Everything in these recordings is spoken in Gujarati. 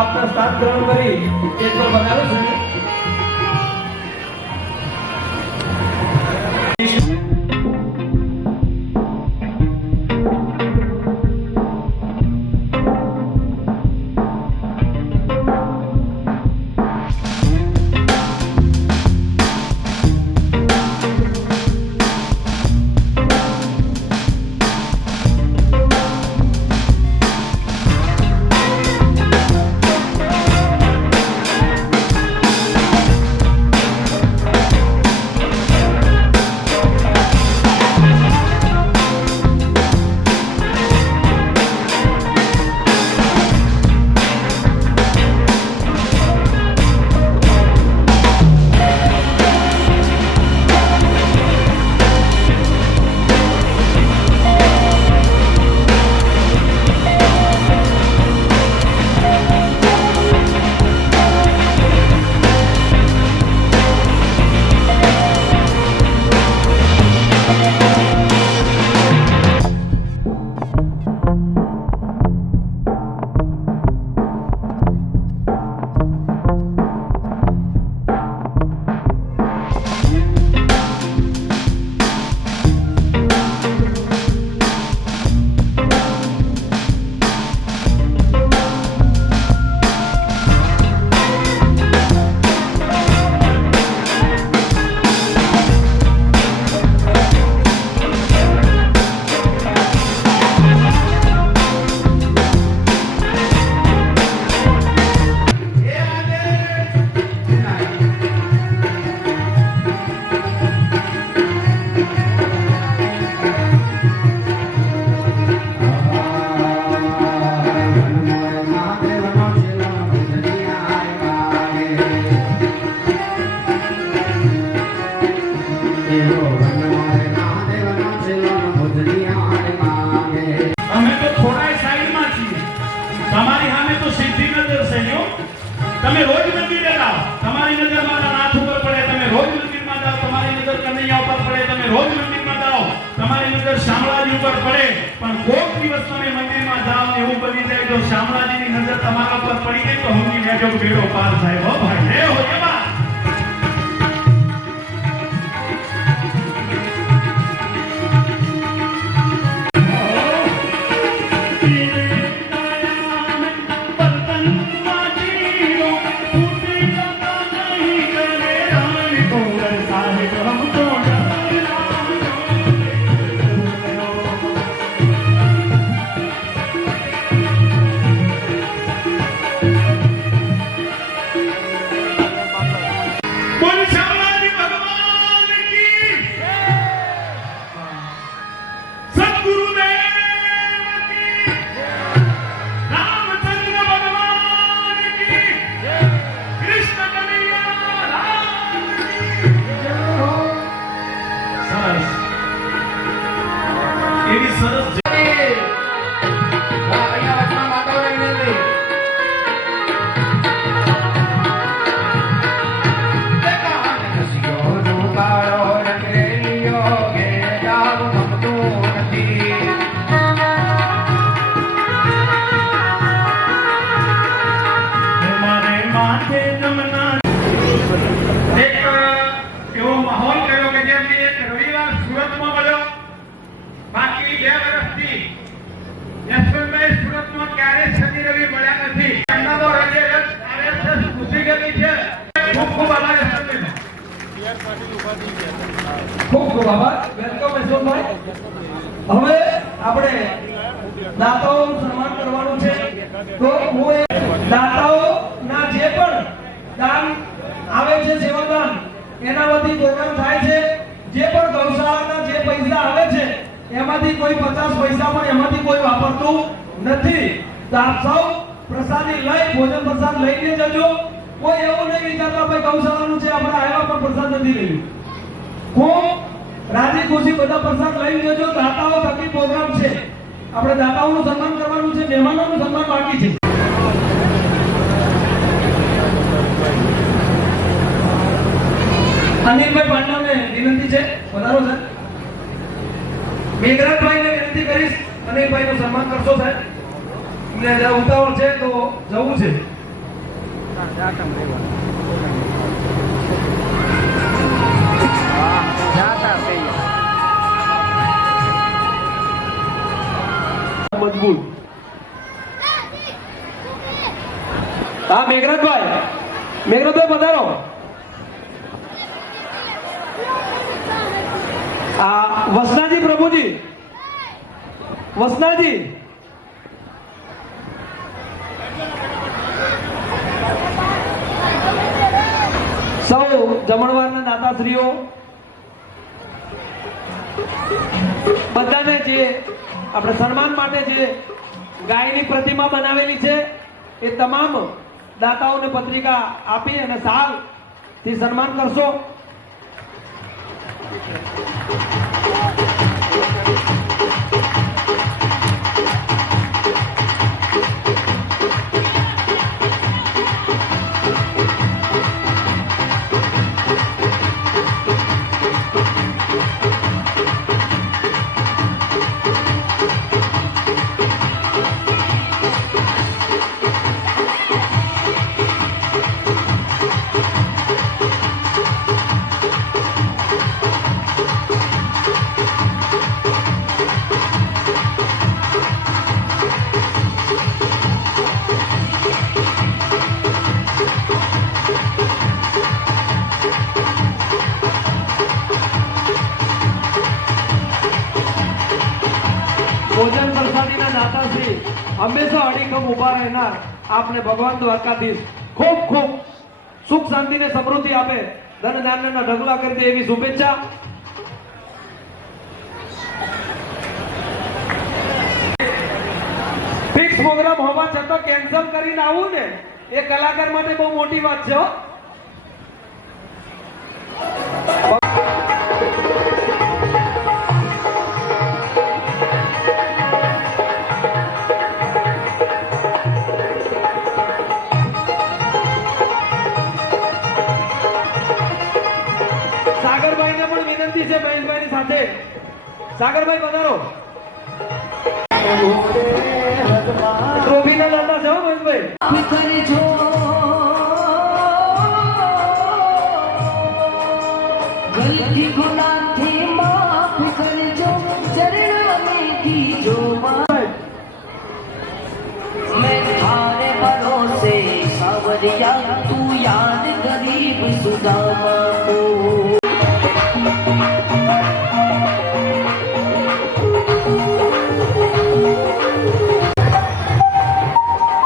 આપ પ્રસાદ ગ્રહણ કરી એક તો બનાવ્યો છે ને તમે રોજ મંદિરે જાઓ, તમારી નજર મારા નાથ ઉપર પડે. તમે રોજ મંદિરમાં જાઓ, તમારી નજર કનૈયા ઉપર પડે. તમે રોજ મંદિરમાં જાઓ, તમારી નજર શામળાજી ઉપર પડે. પણ કોઈક દિવસ તમે મંદિરમાં જાઓ ને એવું બની જાય તો શામળાજીની નજર તમારા ઉપર પડી ગઈ તો સમજી લેજો બેડો પાર થાય. હો ભાઈ, હે હો એમાં ખૂબ ખૂબ આભાર. વેલકમ યશવંતભાઈ. હવે આપણે દાતાઓનું સન્માન કરવાનું છે. તો હું દાતાઓના જે પણ દાન આવે છે, સેવાદાન, એનામાંથી પ્રોગ્રામ થાય છે. જે પણ ગૌશાળાના જે પૈસા આવે છે એમાંથી કોઈ 50 પૈસા પણ એમાંથી કોઈ વાપરતું નથી. તો આપ સૌ પ્રસાદી લઈ, ભોજન પ્રસાદ લઈને જજો. કોઈ એવું નહીં વિચારતા ભાઈ ગૌશાળાનું છે આપણે આવ્યા પણ પ્રસાદ નથી લેવું. ખૂબ રાજી ખુશી બધા પ્રસાદ લઈ જજો. દાતાઓ થકી પ્રોગ્રામ છે. આપણે દાતાઓનું સન્માન કરવાનું છે, મહેમાનોનું સન્માન બાકી છે. અનિલભાઈ પાંડવને વિનંતી છે, વધારો છે. મેઘરાજભાઈને વિનંતી કરીશ, અનિલભાઈનું સન્માન કરશો સાહેબ. એમને ઉતાવળ છે તો જવું છે. મજબૂત. હા મેઘરાજભાઈ, મેઘરાજભાઈ પધારો. વસનાજી પ્રભુજી, વસનાજી સૌ જમણવારના દાતાશ્રીઓ બધાને જે આપણે સન્માન માટે જે ગાયની પ્રતિમા બનાવેલી છે એ તમામ દાતાઓને પત્રિકા આપી અને શાલ થી સન્માન કરશો. ભોજન પ્રસાદીના દાતાશ્રી હંમેશા અડીખમ ઉભા રહેનાર આપને ભગવાન દ્વારકાધીશ ખૂબ ખૂબ સુખ શાંતિ ને સમૃદ્ધિ આપે, ધન ધાન્યના ઢગલા કરી દે એવી શુભેચ્છા. ફિક્સ પ્રોગ્રામ હોવા છતાં કેન્સલ કરીને આવું ને એ કલાકાર માટે બહુ મોટી વાત છે. સાગરભાઈને પણ વિનંતી છે મહેશભાઈની સાથે. સાગરભાઈ પધારો. ટ્રોફીના દાતા છે મહેશભાઈ. ગલતી ગુનાથી માફ કરજો, ચરણોને દીજો मैं थारे भरोसे सावरिया, तू याद गरीब सुदामा को.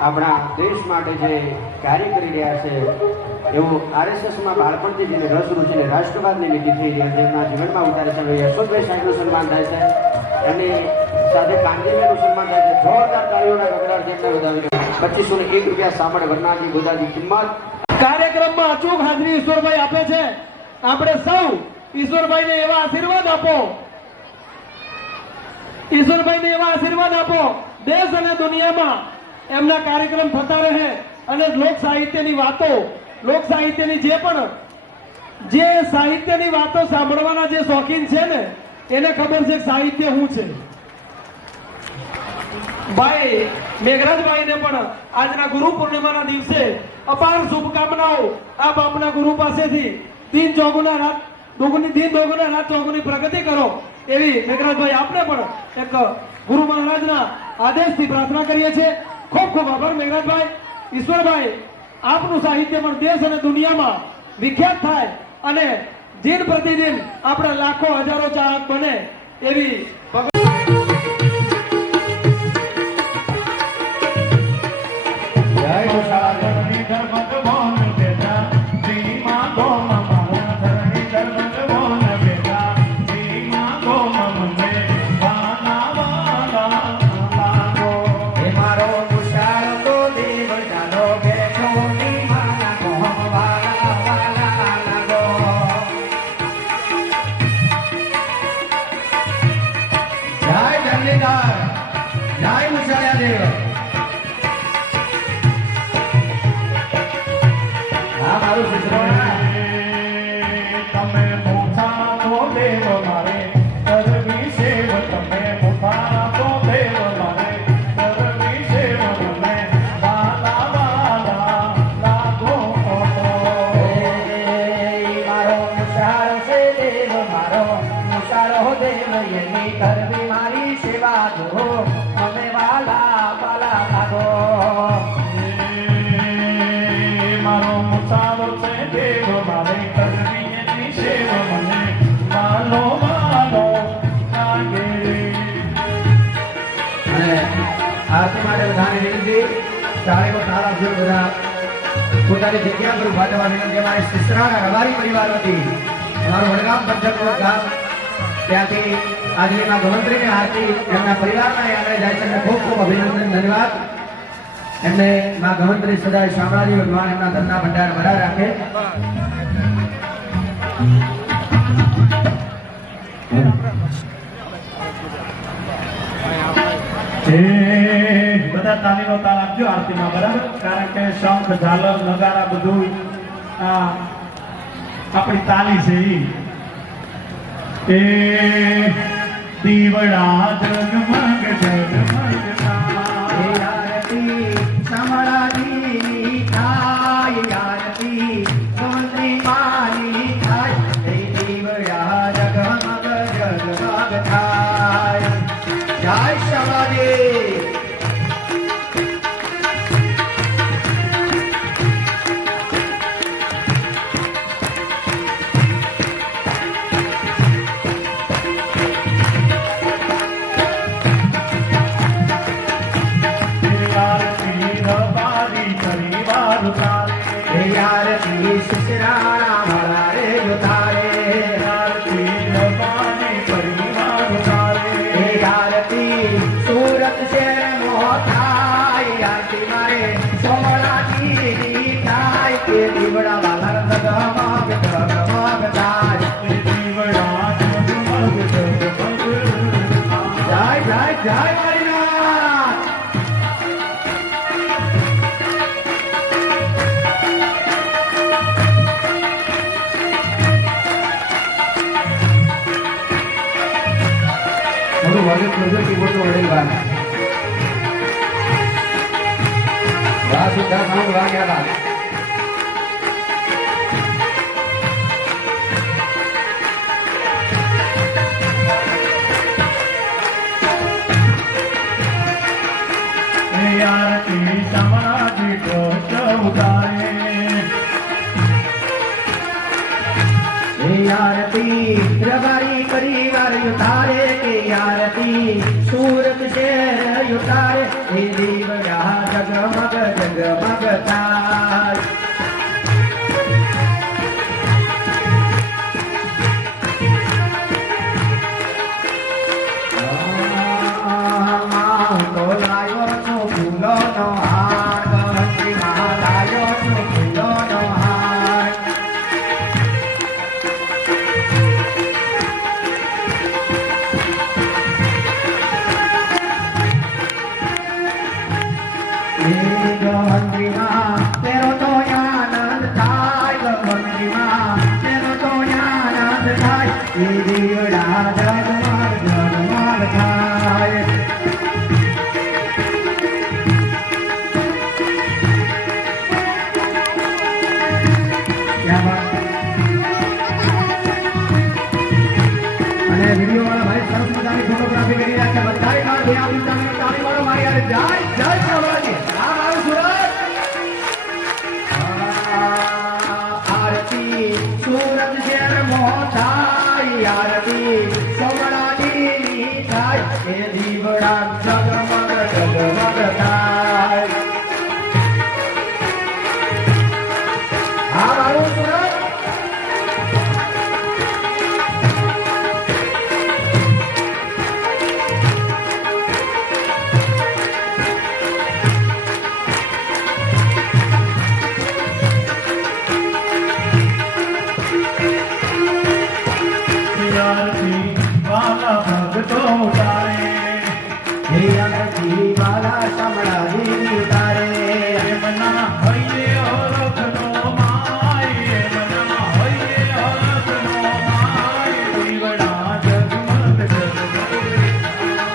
આપણા દેશ માટે જે કાર્ય કરી રહ્યા છે એવું આરએસએસમાં બાળપણથી જેને રસ રુચિને રાષ્ટ્રવાદની નીતિ થઈ રહ્યા છે એમના જીવનમાં ઉતારે છે. યશવંતભાઈ સાહેબનું સન્માન થાય છે અને સાથે કાંતિભાઈનું સન્માન થાય છે. જોરદાર તાળીઓના ગગડાથી એમને વધાવી રહ્યા. 2501 રૂપિયા સાંભળ વરનાની ગોદાની કિંમત. કાર્યક્રમમાં અચૂક હાજરી ઈશ્વરભાઈ આપે છે. આપણે સૌ ઈશ્વરભાઈને એવા આશીર્વાદ આપો, ઈશ્વરભાઈને એવા આશીર્વાદ આપો દેશ અને દુનિયામાં એમના કાર્યક્રમ થતા રહે અને લોક સાહિત્યની વાતો, લોક સાહિત્યની જે સાહિત્યની વાતો સાંભળવાના જે શોખીન છે ને એને ખબર છે સાહિત્ય શું છે. ભાઈ મેઘરાજભાઈને પણ આજના ગુરુ પૂર્ણિમાના દિવસે અપાર શુભકામનાઓ આપ આપના ગુરુ પાસેથી દિન ચોગુના રાત ચોગુની પ્રગતિ કરો એવી મેઘરાજભાઈ આપને પણ એક ગુરુ મહારાજના આદેશથી પ્રાર્થના કરીએ છીએ. ખૂબ ખૂબ આભાર મેઘરાજભાઈ. ઈશ્વરભાઈ આપનું સાહિત્ય પણ દેશ અને દુનિયામાં વિખ્યાત થાય અને દિન પ્રતિદિન આપણા લાખો હજારો ચાહક બને એવી મારો મુસાવો છે દેવ મારે કરવી એની સેવ મને માનો માનો લાગે. અને આરતી માટે બધાને વિનંતી, ચારેકો તાળ આપજો. બધા પોતાની જગ્યા પર ઉભા થવા વિનંતી. અમારી સિસરાના રબારી પરિવાર વતી અમારું વડગામ પંથકનું ગામ, ત્યાંથી આજની ગમંત્રીની આરતી એમના પરિવારના આગળ જાય છે. એમને ખૂબ ખૂબ અભિનંદન, ધન્યવાદ. એમને માં ગમંત્રી સદાય શામળાજી ભગવાન એમના ધનના ભંડાર ભરા રાખે. બધા તાલીનો તાલ આપજો આરતીમાં, બરાબર? કારણ કે શંખ ઝાલર નગારા બધું આપણી તાલી છે. એ દીવડા જગમગ જગમગતા આરતી શામળાજીની થાય, આરતી ગમંત્રી માની થાય, એ દીવડા જગમગ જગમગ થાય. જય શામળાજી. આરતી સિસરાણા વાળા રે ઉતારે, આરતી સુરત શહેર મોટાઈ, આરતી મારે સોમળાજી થાય, કે દીવડા વાલા જગમગ જગમગ થાય. જય જય જય મારીનાથ. થોડું વોલ્યુમ કરજો કીબોર્ડનું વડીલ બાર. વાહ સુધા સાઉન્ડ વાગ્યા બાદ. આરતી શામળાજી ટોચ ઉતારે, આરતી રબારી પરિવાર ઉતારે, કે આરતી સુરત શહેર ઉતારે, એ દીવડા જગમગ જગમગ થાય. તો લાયો છું ફૂલોનો હાર, ગમંત્રી માં લાયો છું ફૂલોનો હાર. ગમંત્રીમાં તેરો તો આનંદ થાય, ગમંત્રીમાં તેરો તો આનંદ થાય, એ દીવડા જગમગ જગમગ થાય. અને વિડીયો વાળા ભાઈ સરસ મજાની ફોટોગ્રાફી કરી રહ્યા છે. બધાય મારી આપી તાળી વાળો મારી યાર. જય જય શામળાજી. આ મારું સુરત. આરતી સુરત શહેર મોટાઈ, આરતી શામળાજીની થાય, એ દીવડા જગમગ જગમગ થાય. આ મારું સુરત. આરતી વાલા ભગતો ઉતારે, આરતી વાલા શામળાજીની ઉતારે, મના હૈયે હરખનો માય, મના હૈયે હરખનો માય, દીવડા જગમગ જગમગ,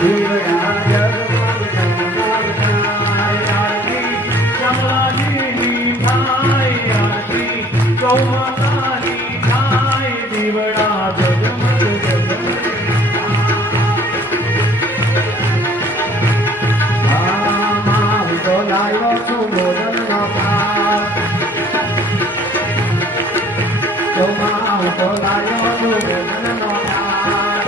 દીવડા જગમગ જગમગ થાય. આરતી શામળાજીની થાય, આરતી ગૌ માતાની થાય, દીવડા જગમગ જગમગ. હું તો લાયો છું ભોજનનો પાક, ચોમાં ઉભો લાયો દુર્ગનનો ધાર.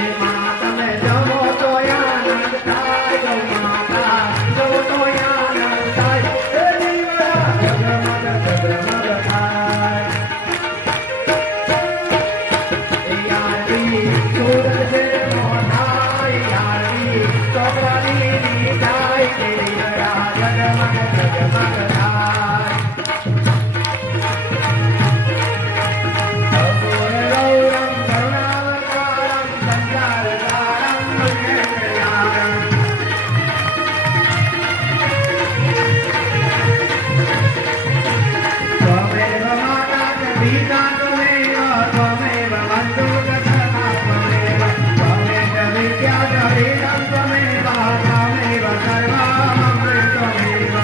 એ માં તમે જવો તો આનંદ થાય, ગૌ માતા જવો તો આનંદ થાય. એ દીવડા જગમગ જગમગ થાય. એ આરતી સુરત જેવો થાય, આરતી ચોકડાની થાય. એ દીવડા જગમગ જગમગ થાય. અપૂર્વૌરમ કરુણાવતારમ સંસારસારમ ભુજગયારમ. ત્વમેવ માતા ચ પિતા ત્વમેવ, ત્વમેવ બંધુ ચ સખા ત્વમેવ, ત્વમેવ વિદ્યા ચ વેદં ત્વમેવ, ત્વમેવ સર્વમંગલ ત્વમેવ.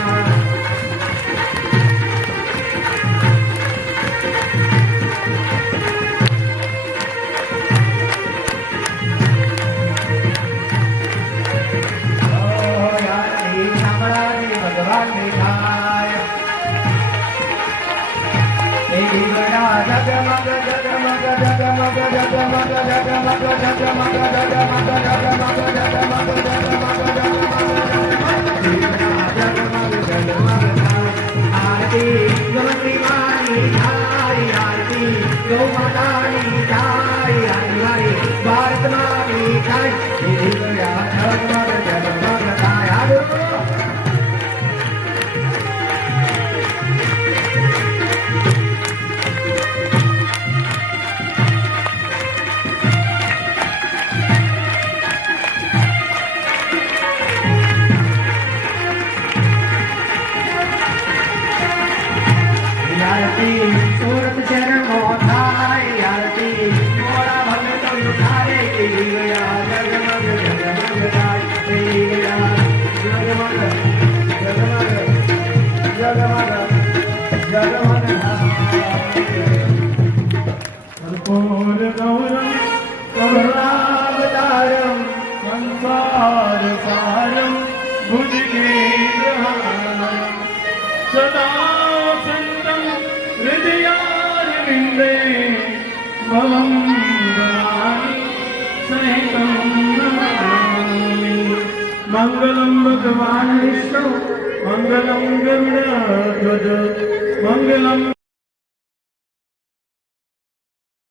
આરતી શામળાજી ભગવાનની થાય. એ દીવડા જગમગ જગમગ જગમગ જગમગ જગમગ જગમગ જગમગ જગમગ જગમગ થાય. આરતી ગૌરી માની થાય, આરતી ગૌ માતાની થાય, આરતી મારી ભારત માની થાય. એ દીવડા જગમગ જગમગ થાય. હાલો. આરતી સુરત શહેરનો થાય, આરતી મોડા ભગતો ઉઠારે. એ દીવડા જગમગ જગમગ થાય. એ દીવડા જગમગ જગમગ જગમગ જગમગ થાય. કર્પૂર ગૌરમ કરુણાવતારમ સંસાર સારમ ભુજગેન્દ્રહારમ સદા સંતમ હૃદયારવિંદે ભવં ભવાની સહિતં નમામિ. મંગલમ ભગવાન વિષ્ણુ મંગલમ ગરુડધ્વજ મંગલમ